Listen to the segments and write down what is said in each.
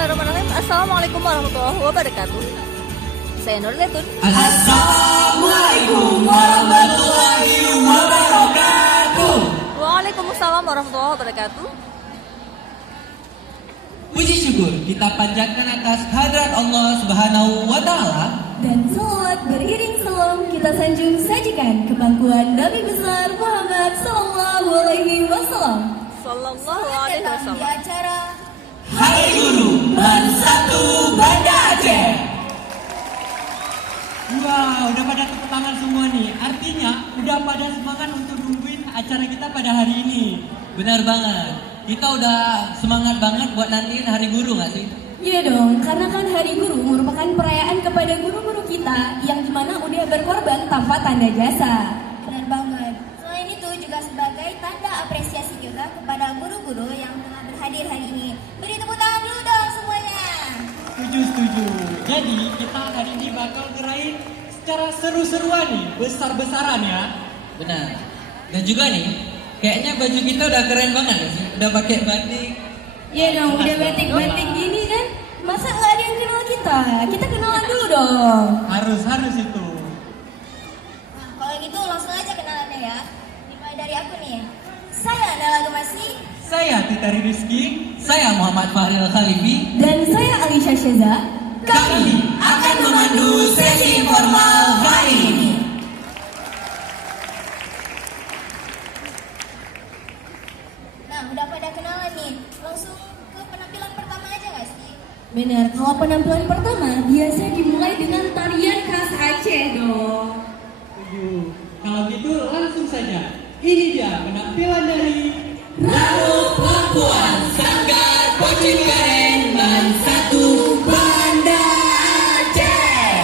Bismillahirrahmanirrahim. Assalamualaikum warahmatullahi wabarakatuh. Saya Nur Zaitun. Assalamualaikum warahmatullahi wabarakatuh. Waalaikumsalam warahmatullahi wabarakatuh. Puji syukur kita panjatkan atas hadrat Allah Subhanahu wa taala Dan salawat beriring salam kita sanjung sajikan ke pangkuan Nabi besar Muhammad Sallallahu Alaihi Wasallam. Sallallahu alaihi Di wasallam. acara Hari Guru Bersatu Banda Aceh. Wow, udah pada tepuk tangan semua nih. Artinya udah pada semangat untuk nungguin acara kita pada hari ini. Benar banget. Kita udah semangat banget buat nantiin Hari Guru nggak sih? Iya dong, karena kan Hari Guru merupakan perayaan kepada guru-guru kita yang dimana udah berkorban tanpa tanda jasa. Benar banget. Selain itu juga sebagai tanda apresiasi juga kepada guru-guru yang telah berhadir hari ini. Beri tepuk tangan dulu dong semuanya. Setuju. Jadi kita hari ini bakal ngerayain secara seru-seruan nih, besar-besaran ya. Benar. Dan juga nih, kayaknya baju kita udah keren banget ya sih. Udah pakai batik. Iya dong, udah batik-batik gini kan. Masa nggak ada yang kenal kita? Kita kenalan dulu dong. Harus itu. Nah, kalau gitu langsung aja kenalannya ya. Dimulai dari aku nih. Saya adalah Gemasi. Saya Titari Rizky. Saya Muhammad Fahril Khalifi. Dan saya Alisha Syeza. Kami akan memandu sesi formal hari ini. Nah, udah pada kenalan nih. Langsung ke penampilan pertama aja nggak sih? Benar, kalau penampilan pertama biasa dimulai dengan tarian khas Aceh dong. Setuju. Kalau gitu langsung saja. Ini dia penampilan dari Ranu Pakuan Sanggar Pocin Karen Bersatu Banda Aceh.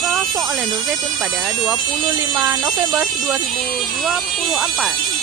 Langsung oleh Nur Zaitun pada 25 November 2024.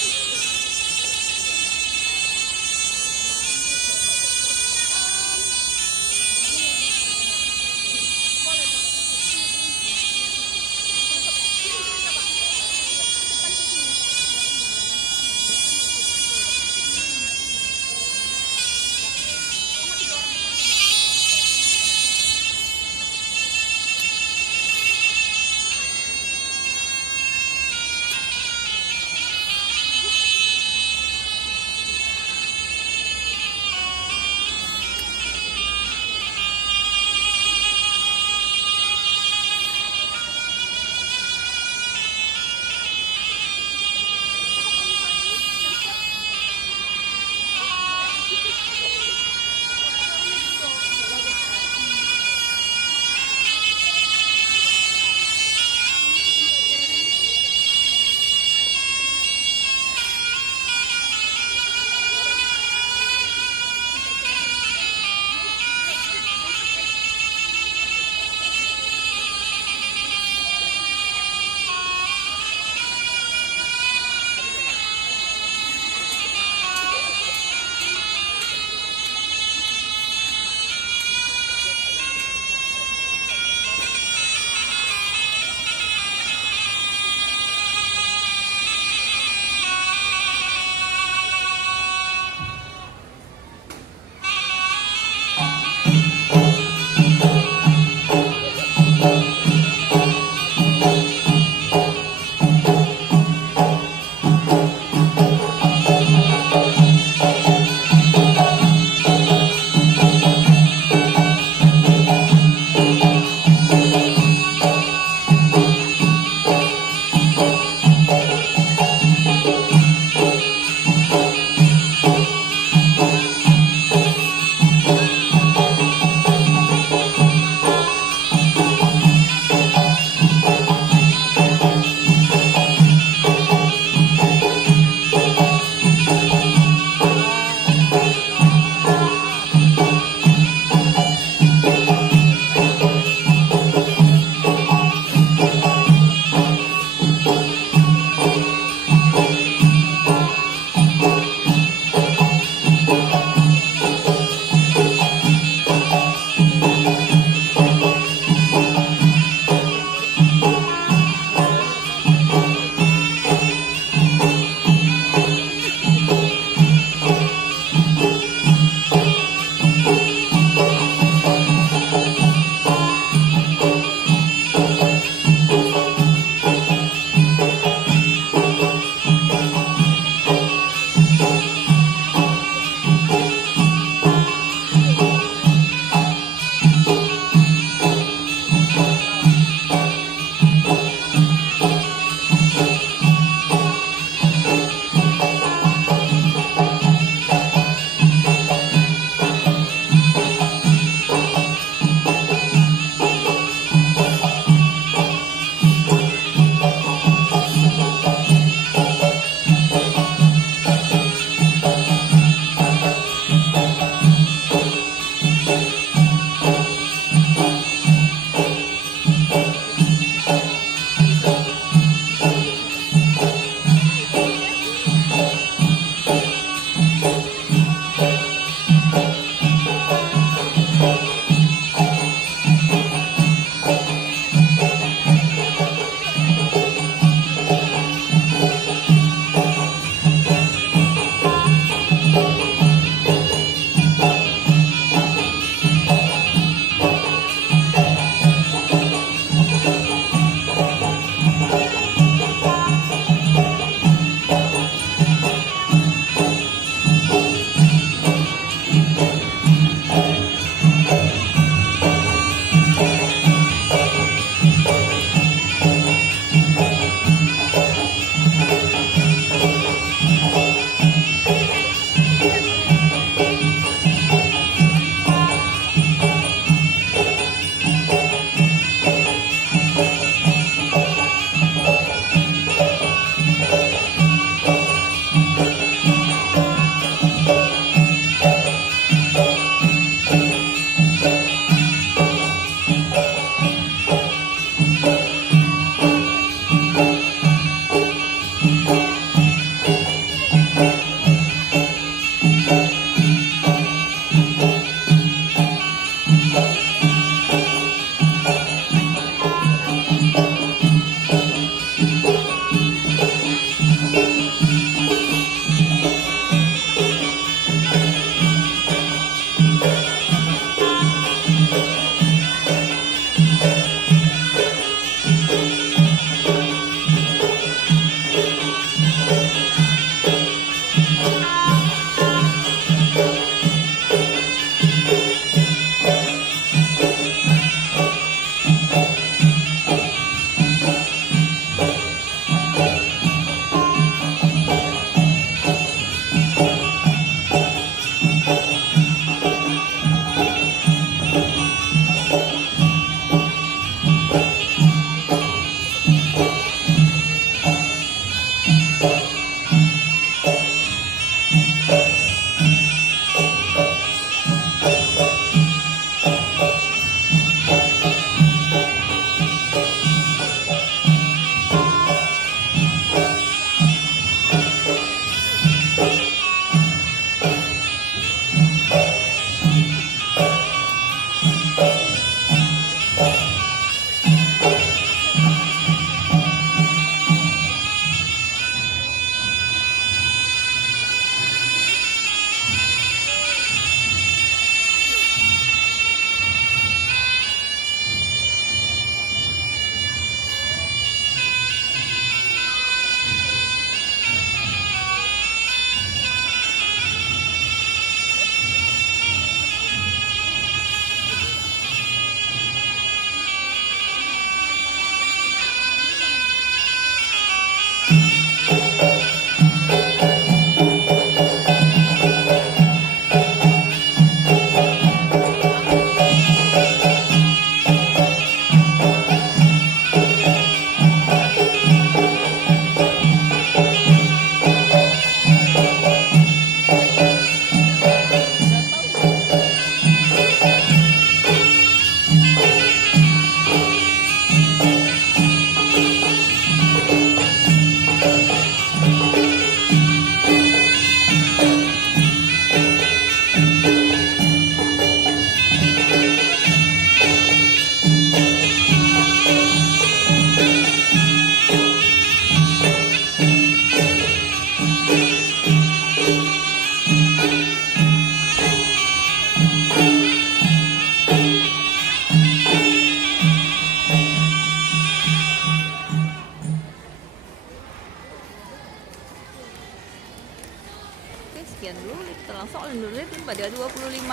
terlangsung undur diri pada 25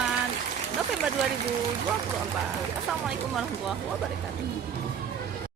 November 2024. Assalamualaikum warahmatullahi wabarakatuh.